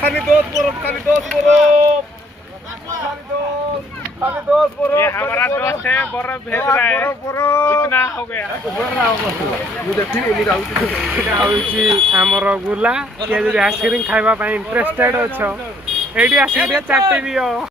खाली दोस्त बरफ खाली दोस्त बरफ खाली दोस्त बरफ ये हमारा दोस्त है बर्फ भेज रहा है इतना हो गया आमर गुला किए आइसक्रीम खाइबा इंटरेस्टेड अच्छ ये आसिक चाटी दियो।